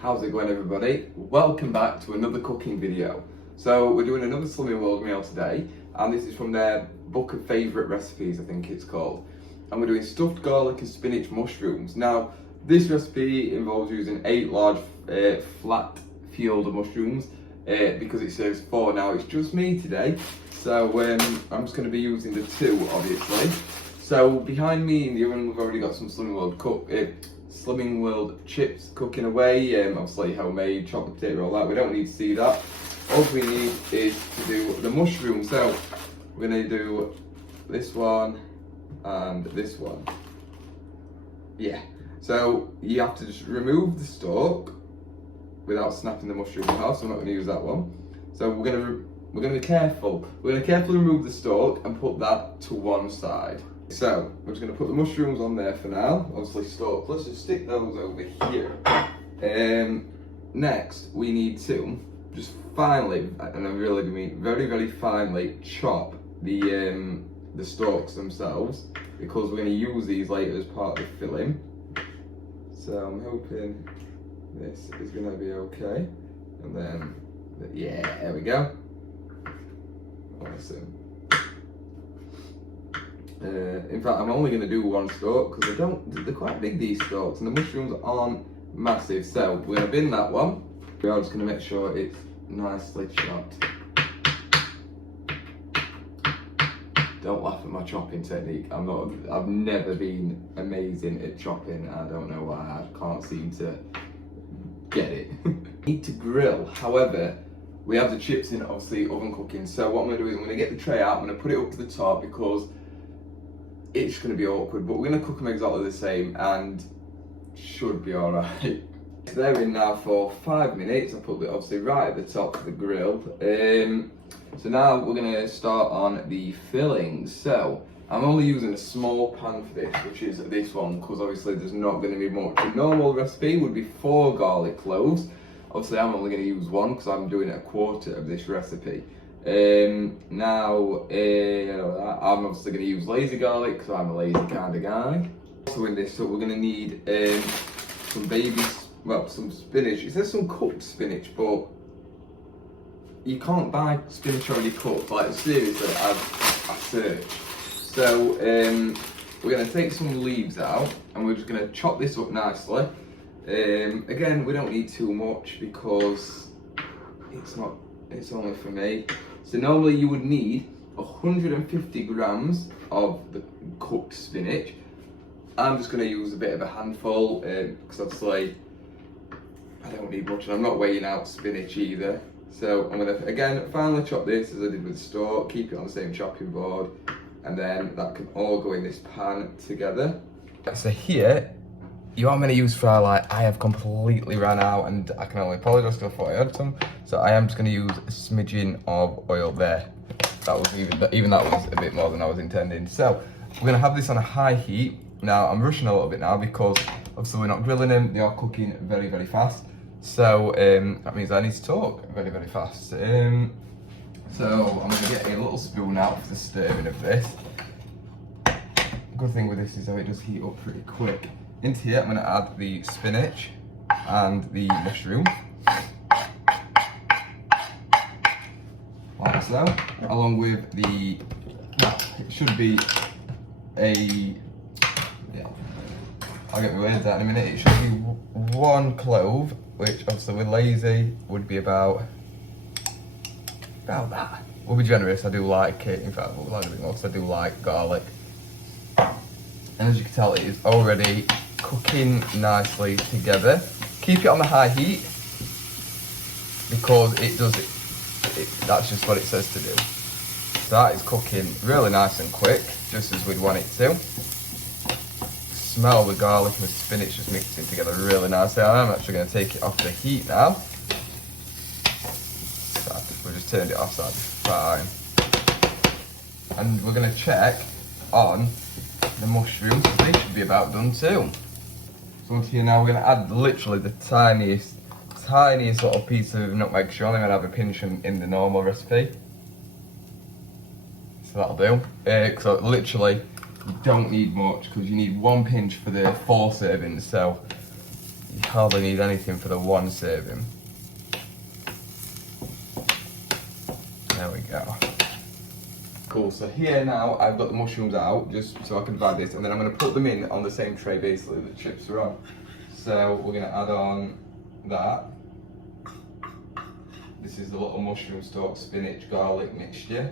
How's it going, everybody? Welcome back to another cooking video. So we're doing another Slimming World meal today, and this is from their book of favourite recipes, I think it's called. And we're doing stuffed garlic and spinach mushrooms. Now, this recipe involves using 8 large flat field mushrooms because it serves 4. Now, it's just me today, so I'm just going to be using the 2, obviously. So behind me in the oven, we've already got some Slimming World chips cooking away, obviously homemade, chocolate potato, all that. We don't need to see that. All we need is to do the mushroom. So we're going to do this one and this one. Yeah. So you have to just remove the stalk without snapping the mushroom off. So I'm not going to use that one. So we're going to be careful. We're going to carefully remove the stalk and put that to one side. So we're just going to put the mushrooms on there for now. Obviously stalk. Let's just stick those over here. Next, we need to just finely, and I really do mean very, very finely, chop the stalks themselves, because we're going to use these later as part of the filling. So I'm hoping this is going to be okay. And then, yeah, there we go. Awesome. In fact, I'm only going to do one stalk because they're quite big, these stalks, and the mushrooms aren't massive. So we're going to bin that one. We are just going to make sure it's nicely chopped. Don't laugh at my chopping technique. I've never been amazing at chopping. I don't know why. I can't seem to get it. Need to grill. However, we have the chips in, obviously, oven cooking. So what I'm going to do is I'm going to get the tray out. I'm going to put it up to the top because it's going to be awkward, but we're going to cook them exactly the same and should be alright. They're in now for 5 minutes. I put it obviously right at the top of the grill. So now we're going to start on the fillings. So I'm only using a small pan for this, which is this one, because obviously there's not going to be much. A normal recipe would be 4 garlic cloves. Obviously I'm only going to use 1 because I'm doing a quarter of this recipe. Now, I'm obviously going to use lazy garlic because I'm a lazy kind of guy. Also in this, so we're going to need some spinach. It says some cooked spinach, but you can't buy spinach already cooked. Like, seriously, I've searched. So we're going to take some leaves out and we're just going to chop this up nicely. Again, we don't need too much because it's only for me. So normally you would need 150 grams of the cooked spinach. I'm just going to use a bit of a handful because obviously I don't need much and I'm not weighing out spinach either. So I'm going to, again, finely chop this as I did with stalk, keep it on the same chopping board, and then that can all go in this pan together. So here, you want me to use fry light? I have completely ran out and I can only apologise because I thought I had some. So I am just going to use a smidgen of oil there. That was even that was a bit more than I was intending. So we're going to have this on a high heat. Now I'm rushing a little bit now because obviously we're not grilling them. They are cooking very, very fast. So that means I need to talk very, very fast. So I'm going to get a little spoon out for the stirring of this. Good thing with this is that it does heat up pretty quick. Into here, I'm going to add the spinach and the mushroom, like so, along with the, it should be I'll get my words out in a minute, it should be 1 clove, which obviously with lazy would be about that. We'll be generous, I do like it, in fact we'll like a bit more because I do like garlic. And as you can tell, it is already cooking nicely together. Keep it on the high heat because that's just what it says to do. So that is cooking really nice and quick, just as we'd want it to. Smell the garlic and the spinach just mixing together really nicely. I'm actually going to take it off the heat now. So we've just turned it off, so that'll be fine. And we're going to check on the mushrooms, they should be about done too. So onto here now, we're going to add literally the tiniest little piece of nutmeg. You're only going to have a pinch in the normal recipe. So that'll do. So literally, you don't need much because you need 1 pinch for the 4 servings. So hardly need anything for the one serving. There we go. Cool, so here now I've got the mushrooms out just so I can divide this, and then I'm going to put them in on the same tray basically that the chips are on. So we're going to add on that. This is the little mushroom stock, spinach, garlic mixture.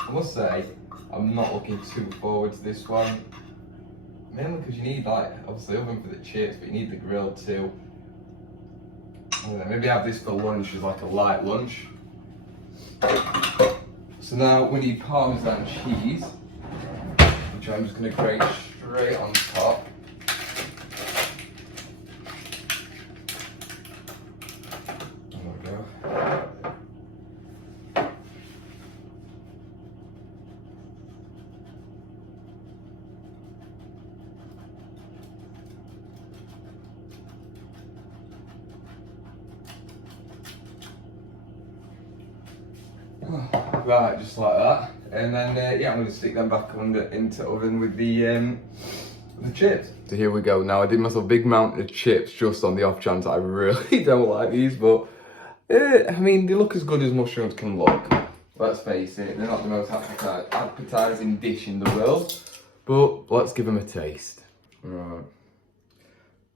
I must say, I'm not looking too forward to this one. Mainly because you need, like, obviously oven for the chips, but you need the grill too. Maybe have this for lunch as like a light lunch. So now we need Parmesan cheese, which I'm just going to grate straight on top. There we go. Right, just like that, and then yeah, I'm going to stick them back into oven with the chips. So here we go. Now I did myself a big amount of chips just on the off chance that I really don't like these, but I mean they look as good as mushrooms can look. Let's face it, they're not the most appetizing dish in the world, but let's give them a taste. Right,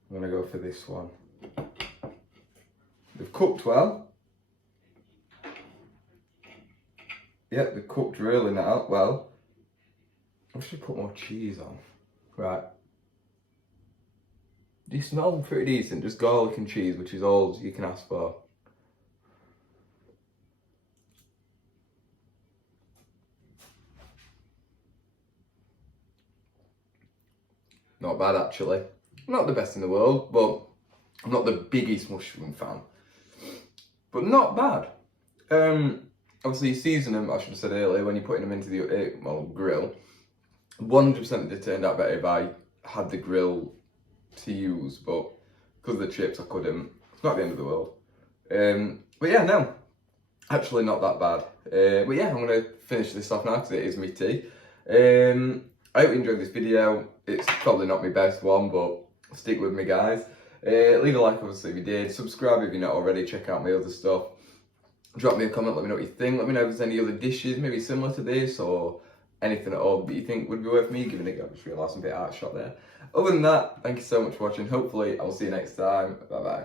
I'm going to go for this one. They've cooked well. Yep, they're cooked really now. Well, I should put more cheese on. Right. Do you smell them pretty decent? Just garlic and cheese, which is all you can ask for. Not bad actually. Not the best in the world, but I'm not the biggest mushroom fan. But not bad. Obviously you season them, I should have said earlier, when you're putting them into the grill. 100% they turned out better if I had the grill to use, but because of the chips I couldn't. It's not the end of the world. But yeah, no, actually not that bad. But yeah, I'm going to finish this off now because it is my tea. I hope you enjoyed this video. It's probably not my best one, but stick with me guys. Leave a like obviously if you did. Subscribe if you're not already. Check out my other stuff. Drop me a comment, let me know what you think. Let me know if there's any other dishes maybe similar to this or anything at all that you think would be worth me giving it a go. I just realised I'm a bit out of shot there. Other than that, thank you so much for watching. Hopefully I'll see you next time. Bye bye.